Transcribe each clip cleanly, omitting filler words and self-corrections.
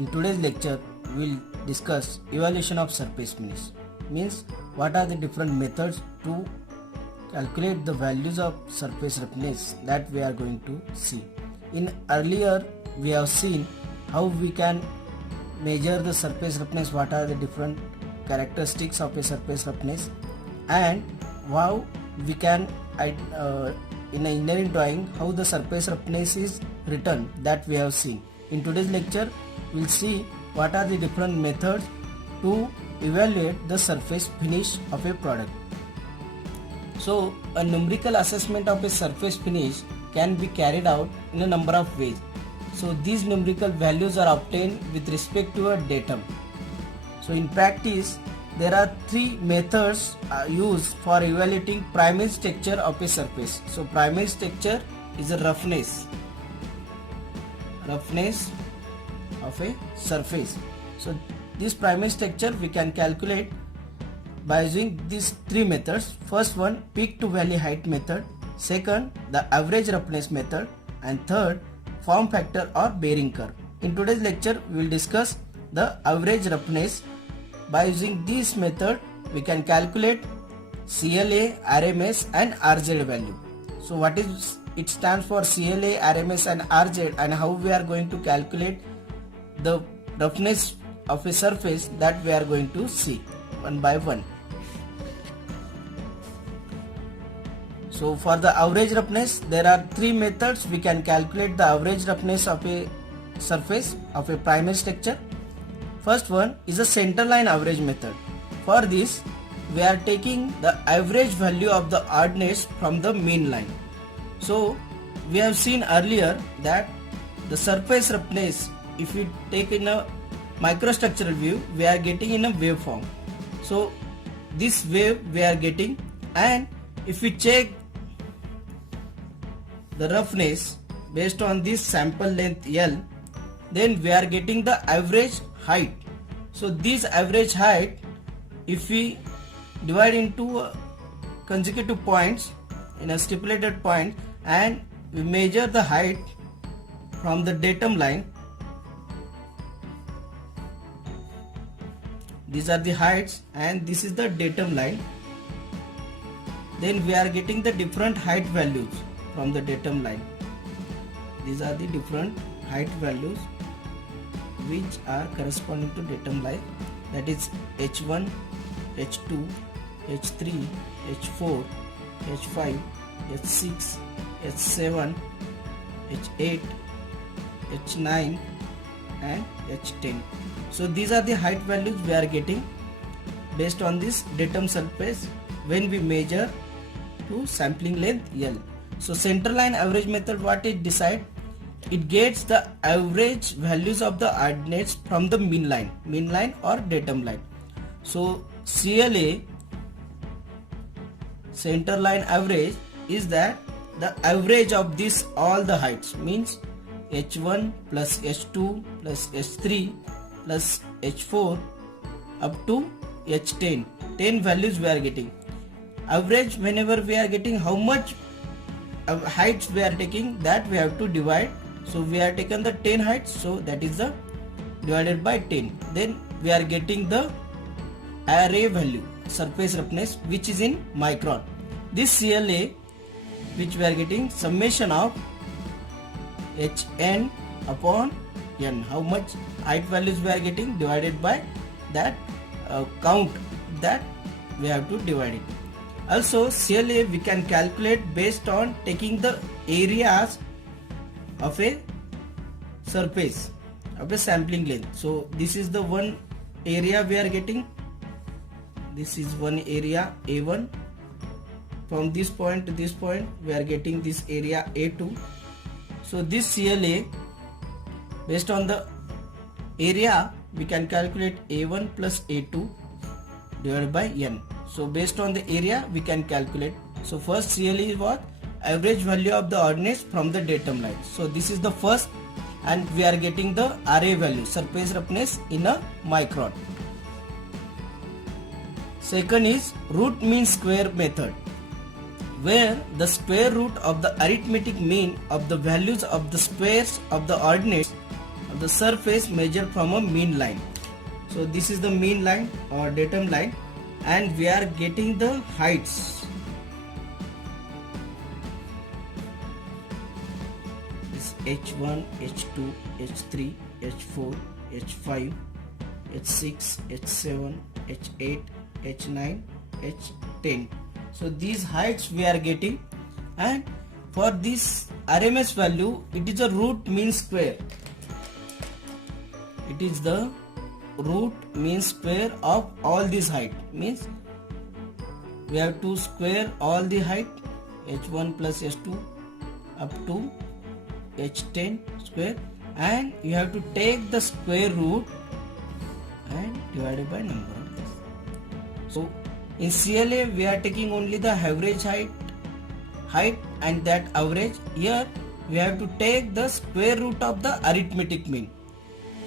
In today's lecture, we will discuss evaluation of surface finish. Means what are the different methods to calculate the values of surface roughness that we are going to see. In earlier, we have seen how we can measure the surface roughness, what are the different characteristics of a surface roughness, and how we can in an engineering drawing how the surface roughness is written, that we have seen. In today's lecture, we will see what are the different methods to evaluate the surface finish of a product. So a numerical assessment of a surface finish can be carried out in a number of ways. So these numerical values are obtained with respect to a datum. So in practice, there are three methods used for evaluating primary structure of a surface. So primary structure is a roughness of a surface. So this primary structure we can calculate by using these three methods. First one, peak to valley height method. Second, the average roughness method. And third, form factor or bearing curve. In today's lecture, we will discuss the average roughness. By using this method, we can calculate CLA, RMS and RZ value. So what is it stands for CLA, RMS and RZ, and how we are going to calculate the roughness of a surface, that we are going to see one by one. So for the average roughness, there are three methods we can calculate the average roughness of a surface of a primary structure. First one is a center line average method. For this, we are taking the average value of the hardness from the mean line. So we have seen earlier that the surface roughness, if we take in a microstructural view, we are getting in a waveform. So this wave we are getting, and if we check the roughness based on this sample length L, then we are getting the average height. So this average height, if we divide into consecutive points in a stipulated point, and we measure the height from the datum line, these are the heights and this is the datum line, then we are getting the different height values from the datum line. These are the different height values which are corresponding to datum line, that is H1, H2, H3, H4, H5, H6, H7, H8, H9 and H10. So these are the height values we are getting based on this datum surface when we measure to sampling length L. So center line average method, what it decide? It gets the average values of the hardness from the mean line or datum line. So CLA, center line average, is that the average of this all the heights, means H1 plus H2 plus H3 plus H4 up to H10. 10 values we are getting. Average, whenever we are getting how much heights we are taking, that we have to divide. So we are taken the 10 heights, so that is the divided by 10. Then we are getting the array value, surface roughness, which is in micron. This CLA, which we are getting summation of Hn upon n, how much height values we are getting divided by that count, that we have to divide it. Also CLA we can calculate based on taking the areas of a surface of a sampling length. So this is the one area we are getting. This is one area A1. From this point to this point we are getting this area A2. So this CLA, based on the area, we can calculate A1 plus A2 divided by n. So based on the area we can calculate. So first CLA is what? Average value of the hardness from the datum line. So this is the first, and we are getting the array value, surface roughness in a micron. Second is root mean square method, where the square root of the arithmetic mean of the values of the squares of the ordinates of the surface measured from a mean line. So this is the mean line or datum line, and we are getting the heights. This H1, H2, H3, H4, H5, H6, H7, H8, H9, H10. So these heights we are getting, and for this RMS value, it is a root mean square. It is the root mean square of all this height. Means we have to square all the height H1 plus H2 up to H10 square, and you have to take the square root and divided by number of this. So in CLA we are taking only the average height and that average. Here we have to take the square root of the arithmetic mean.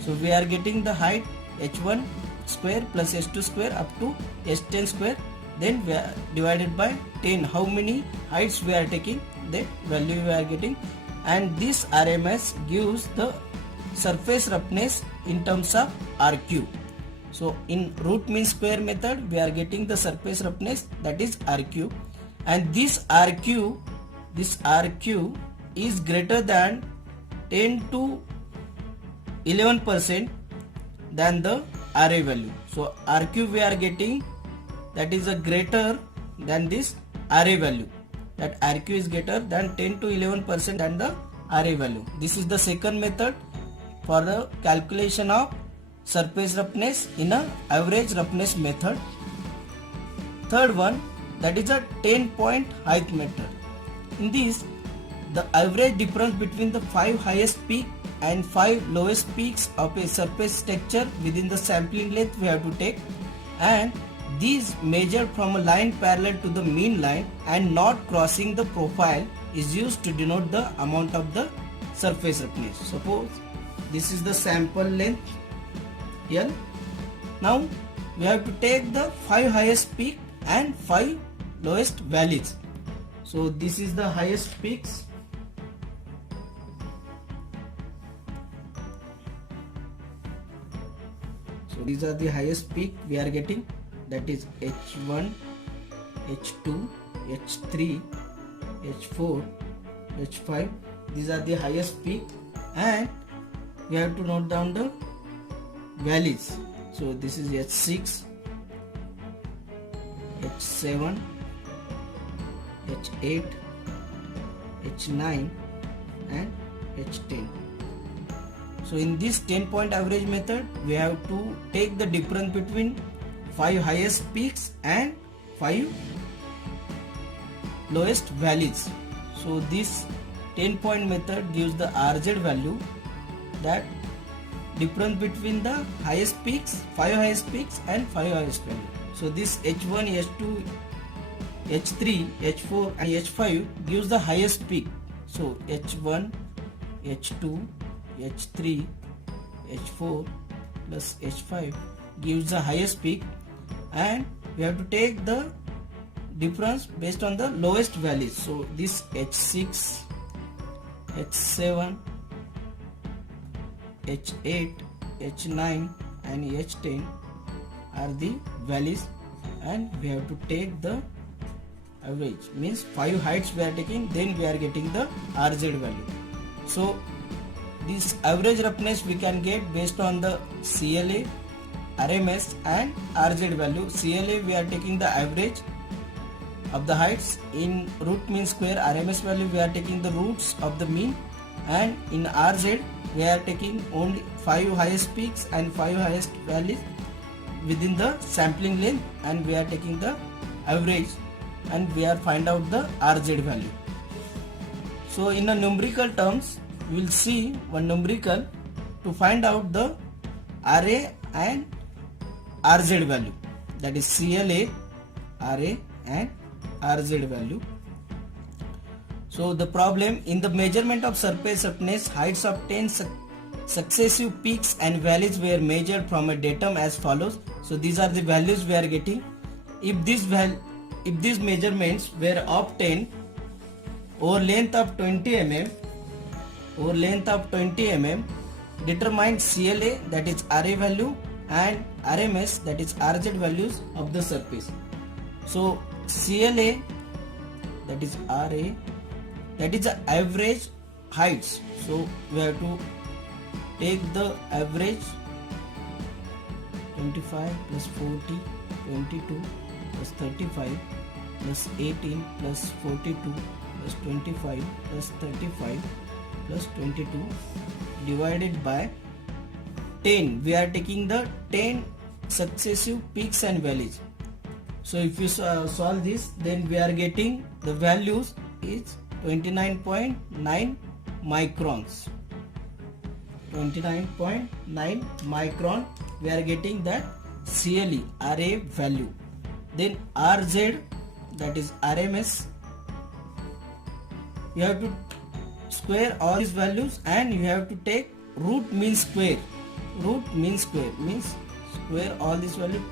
So we are getting the height H1 square plus H2 square up to H10 square, then we are divided by 10. How many heights we are taking, that value we are getting, and this RMS gives the surface roughness in terms of RQ. So in root mean square method we are getting the surface roughness, that is RQ, and this RQ is greater than 10 to 11% than the RA value. So RQ we are getting, that is a greater than this RA value, that RQ is greater than 10 to 11% than the RA value. This is the second method for the calculation of surface roughness in a average roughness method. Third one, that is a 10-point height method. In this, the average difference between the 5 highest peak and 5 lowest peaks of a surface texture within the sampling length we have to take, and these measured from a line parallel to the mean line and not crossing the profile is used to denote the amount of the surface roughness. Suppose this is the sample length L. Now we have to take the 5 highest peak and 5 lowest valleys. So this is the highest peaks. So these are the highest peak we are getting, that is H1, H2, H3, H4, H5. These are the highest peak, and we have to note down the valleys. So this is H6, H7, H8, H9 and H10. So in this 10-point average method we have to take the difference between 5 highest peaks and 5 lowest valleys. So this 10-point method gives the RZ value, that difference between the highest peaks, 5 highest peaks and 5 highest values. So this H1, H2, H3, H4 and H5 gives the highest peak. So H1, H2, H3, H4 plus H5 gives the highest peak, and we have to take the difference based on the lowest values. So this H6, H7, H8, H9 and H10 are the values, and we have to take the average, means 5 heights we are taking, then we are getting the RZ value. So this average roughness we can get based on the CLA, RMS and RZ value. CLA we are taking the average of the heights. In root mean square RMS value we are taking the roots of the mean, and in RZ we are taking only 5 highest peaks and 5 highest valleys within the sampling length, and we are taking the average and we are find out the RZ value. So in a numerical terms we will see one numerical to find out the RA and RZ value, that is CLA, RA and RZ value. So the problem, in the measurement of surface roughness, heights of 10 successive peaks and valleys were measured from a datum as follows. So these are the values we are getting. If these measurements were obtained over length of 20 mm, determine CLA, that is RA value, and RMS, that is RZ values of the surface. So CLA, that is RA, that is the average heights. So we have to take the average 25 plus 40, 22 plus 35 plus 18 plus 42 plus 25 plus 35 plus 22 divided by 10. We are taking the 10 successive peaks and valleys. So if you solve this, then we are getting the values is 29.9 microns. 29.9 micron, we are getting that CLE RA value. Then RZ, that is RMS, you have to square all these values and you have to take root mean square. Root mean square means square all these values: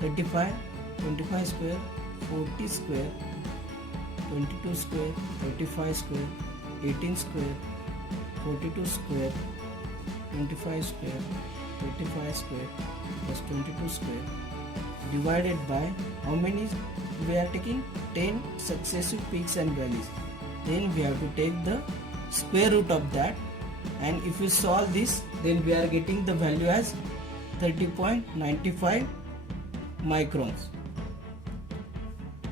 35, 25 square, 40 square, 22 square, 35 square, 18 square, 42 square, 25 square, 35 square plus 22 square divided by how many we are taking? 10 successive peaks and valleys. Then we have to take the square root of that, and if we solve this, then we are getting the value as 30.95 microns.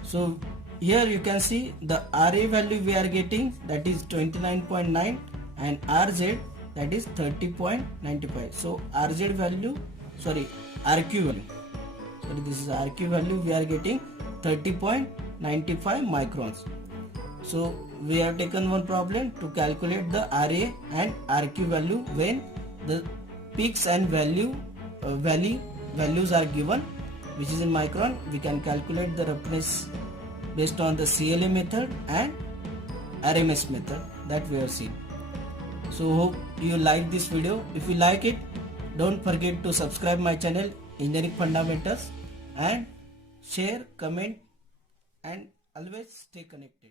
So here you can see the RA value we are getting, that is 29.9, and RZ, that is 30.95. So RZ value, sorry, RQ value, sorry, this is RQ value, we are getting 30.95 microns. So we have taken one problem to calculate the RA and RQ value when the peaks and values are given, which is in micron. We can calculate the roughness based on the CLA method and RMS method that we have seen. So hope you like this video. If you like it, don't forget to subscribe my channel Engineering Fundamentals, and share, comment, and always stay connected.